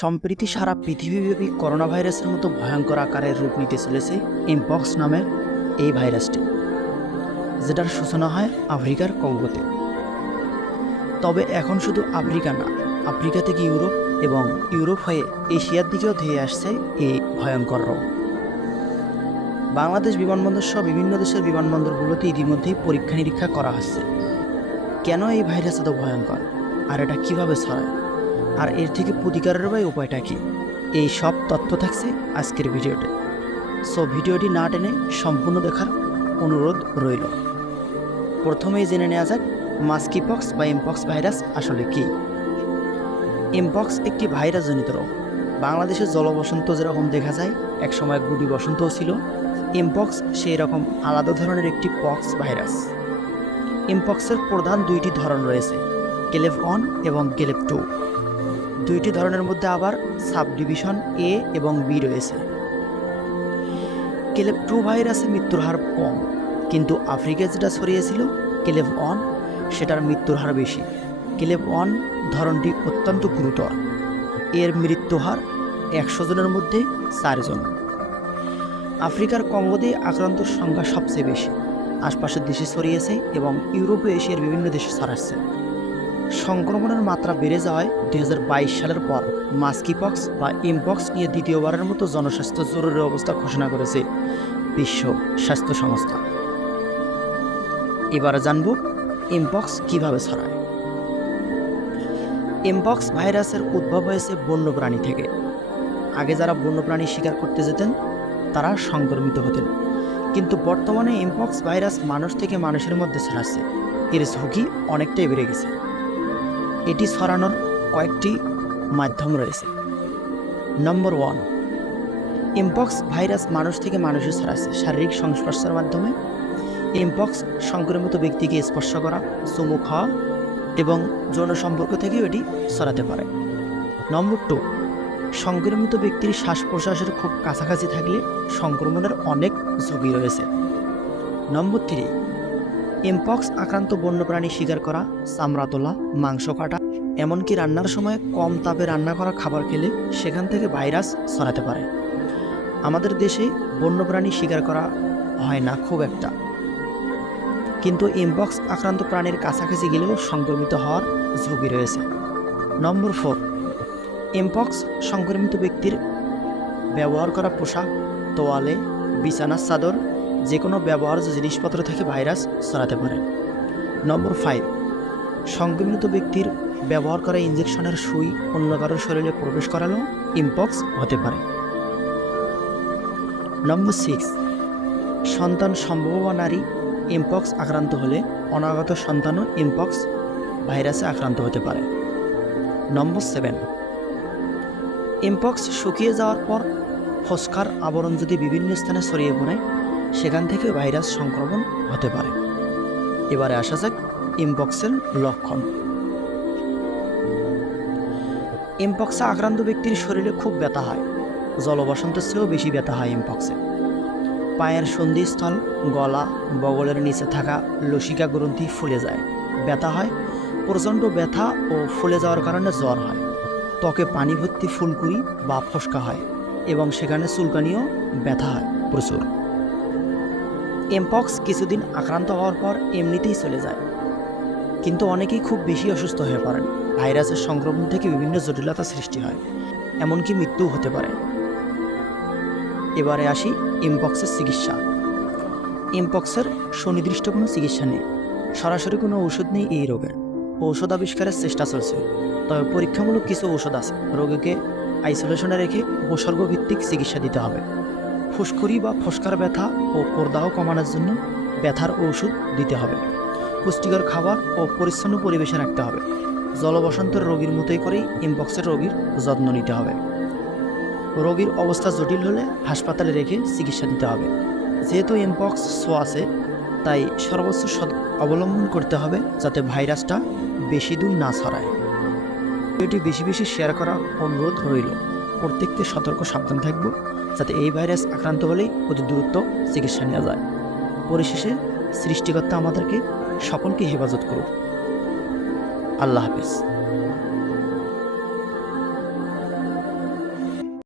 সম্প্রীতি সারা পৃথিবীব্যাপী করোনা ভাইরাসের মতো ভয়ঙ্কর আকারের রূপ নিতে চলেছে ইমপক্স নামের এই ভাইরাসটি, যেটার সূচনা হয় আফ্রিকার কঙ্গোতে। তবে এখন শুধু আফ্রিকা না, আফ্রিকা থেকে ইউরোপ এবং ইউরোপ হয়ে এশিয়ার দিকেও ধেয়ে আসছে এই ভয়ঙ্কর রোগ। বাংলাদেশ বিমানবন্দর সহ বিভিন্ন দেশের বিমানবন্দরগুলোতে ইতিমধ্যেই পরীক্ষা নিরীক্ষা করা হচ্ছে। কেন এই ভাইরাস এত ভয়ঙ্কর? আর এটা কীভাবে ছড়ায়? আর এর থেকে প্রতিকারের বা উপায়টা কি? এই সব তথ্য থাকছে আজকের ভিডিওতে। সো ভিডিওটি না টেনে সম্পূর্ণ দেখার অনুরোধ রইল। প্রথমেই জেনে নেওয়া যাক, মাস্কিপক্স বা এমপক্স ভাইরাস আসলে কি? এমপক্স একটি ভাইরাসজনিত রোগ। বাংলাদেশে জলবসন্ত যেরকম দেখা যায়, একসময় গুডি বসন্তও ছিল। এমপক্স সেই রকম আলাদা ধরনের একটি পক্স ভাইরাস। এমপক্সের প্রধান দুইটি ধরন রয়েছে, কেলেভ ওয়ান এবং কেলেভ টু। দুইটি ধরনের মধ্যে আবার সাব ডিভিশন এ এবং বি রয়েছে। কেলেভ টু ভাইরাসে মৃত্যুর হার কম, কিন্তু আফ্রিকায় যেটা ছড়িয়েছিল, কেলেভ ওয়ান, সেটার মৃত্যুর হার বেশি। কেলেভ ওয়ান ধরনটি অত্যন্ত গুরুতর। এর মৃত্যু হার একশো জনের মধ্যে চারজন আফ্রিকার কঙ্গোতে আক্রান্তর সংখ্যা সবচেয়ে বেশি। আশপাশের দেশে ছড়িয়েছে এবং ইউরোপ এশিয়ার বিভিন্ন দেশে ছড়াচ্ছে। সংক্রমণের মাত্রা বেড়ে যাওয়ায় দুই বাইশ সালের পর মাস্কিপক্স বা ইমপক্স নিয়ে দ্বিতীয়বারের মতো জনস্বাস্থ্য জরুরি অবস্থা ঘোষণা করেছে বিশ্ব স্বাস্থ্য সংস্থা। এবারে জানব ইমপক্স কীভাবে ছড়ায়। এমপক্স ভাইরাসের উদ্ভব হয়েছে বন্যপ্রাণী থেকে। আগে যারা বন্যপ্রাণী শিকার করতে যেতেন, তারা সংক্রমিত হতেন। কিন্তু বর্তমানে এমপক্স ভাইরাস মানুষ থেকে মানুষের মধ্যে ছড়াচ্ছে। এর ঝুঁকি অনেকটাই বেড়ে গেছে। এটি সরানোর কয়েকটি মাধ্যম রয়েছে। নম্বর ওয়ান এমপক্স ভাইরাস মানুষ থেকে মানুষে ছড়াচ্ছে শারীরিক সংস্পর্শের মাধ্যমে এমপক্স সংক্রমিত ব্যক্তিকে স্পর্শ করা, চুমু খাওয়া এবং যৌন সম্পর্ক থেকেও এটি ছড়াতে পারে। নম্বর টু সংক্রমিত ব্যক্তির শ্বাস প্রশ্বাসের খুব কাছাকাছি থাকলে সংক্রমণের অনেক ঝুঁকি রয়েছে। নম্বর থ্রি এমপক্স আক্রান্ত বন্যপ্রাণী শিকার করা, চামড়া তোলা, মাংস কাটা, এমনকি রান্নার সময় কম তাপে রান্না করা খাবার খেলে সেখান থেকে ভাইরাস ছড়াতে পারে। আমাদের দেশে বন্যপ্রাণী শিকার করা হয় না খুব একটা। কিন্তু এমপক্স আক্রান্ত প্রাণীর কাছাকাছি গেলেও সংক্রমিত হওয়ার ঝুঁকি রয়েছে। নম্বর ফোর, এমপক্স সংক্রমিত ব্যক্তির ব্যবহার করা পোশাক, তোয়ালে বিছানার চাদর যে কোনো ব্যবহার্য জিনিসপত্র থেকে ভাইরাস ছড়াতে পারে। নম্বর ফাইভ সংক্রমিত ব্যক্তির ব্যবহার করা ইঞ্জেকশনের সুই অন্য কারোর শরীরে প্রবেশ করালেও ইম্পক্স হতে পারে। নম্বর সিক্স সন্তান সম্ভবা নারী ইমপক্স আক্রান্ত হলে অনাগত সন্তানও ইমপক্স ভাইরাসে আক্রান্ত হতে পারে। নম্বর সেভেন ইমপক্স শুকিয়ে যাওয়ার পর ফস্কার আবরণ যদি বিভিন্ন স্থানে ছড়িয়ে পড়ে সেখান থেকে ভাইরাস সংক্রমণ হতে পারে। এবারে আসা যাক ইমপক্সের লক্ষণ। ইমপক্সে আক্রান্ত ব্যক্তির শরীরে খুব ব্যথা হয়। জলবসন্তের চেয়েও বেশি ব্যথা হয় ইমপক্সে। পায়ের সন্ধিস্থল, গলা, বগলের নিচে থাকা লসিকা গ্রন্থি ফুলে যায়। ব্যথা হয়, প্রচণ্ড ব্যথা ও ফুলে যাওয়ার কারণে জ্বর হয়। ত্বকে পানি ভর্তি ফুলকুড়ি বা ফসকা হয় এবং সেখানে চুলকানিও ব্যথা হয় প্রচুর। এমপক্স কিছুদিন আক্রান্ত হওয়ার পর এমনিতেই চলে যায়। কিন্তু অনেকেই খুব বেশি অসুস্থ হয়ে পড়েন। ভাইরাসের সংক্রমণ থেকে বিভিন্ন জটিলতা সৃষ্টি হয়। এমনকি মৃত্যুও হতে পারে। এবারে আসি এমপক্সের চিকিৎসা। এমপক্সের সুনির্দিষ্ট কোনো চিকিৎসা নেই। সরাসরি কোনো ওষুধ নেই এই রোগের। ঔষধ আবিষ্কারের চেষ্টা চলছে। তবে পরীক্ষামূলক কিছু ঔষধ আছে। রোগীকে আইসোলেশনে রেখে উপসর্গভিত্তিক চিকিৎসা দিতে হবে। ফুসকুড়ি বা ফসকার ব্যথা ও প্রদাহ কমানোর জন্য ব্যথার ঔষধ দিতে হবে। পুষ্টিকর খাবার ও পরিচ্ছন্ন পরিবেশে রাখতে হবে। জলবসন্তের রোগীর মতোই করেই ইমবক্সের রোগীর যত্ন নিতে হবে। রোগীর অবস্থা জটিল হলে হাসপাতালে রেখে চিকিৎসা দিতে হবে। যেহেতু এমপক্স শো আছে, তাই সর্বোচ্চ অবলম্বন করতে হবে যাতে ভাইরাসটা বেশি দূর না ছড়ায়। ভিডিওটি বেশি বেশি শেয়ার করার অনুরোধ রইল। প্রত্যেককে সতর্ক, সাবধান থাকব, যাতে এই ভাইরাস আক্রান্ত হলেই অতি দ্রুত চিকিৎসা নেওয়া যায়। পরিশেষে, সৃষ্টিকর্তা আমাদেরকে সকলকে হেফাজত করুক। আল্লাহ হাফিজ।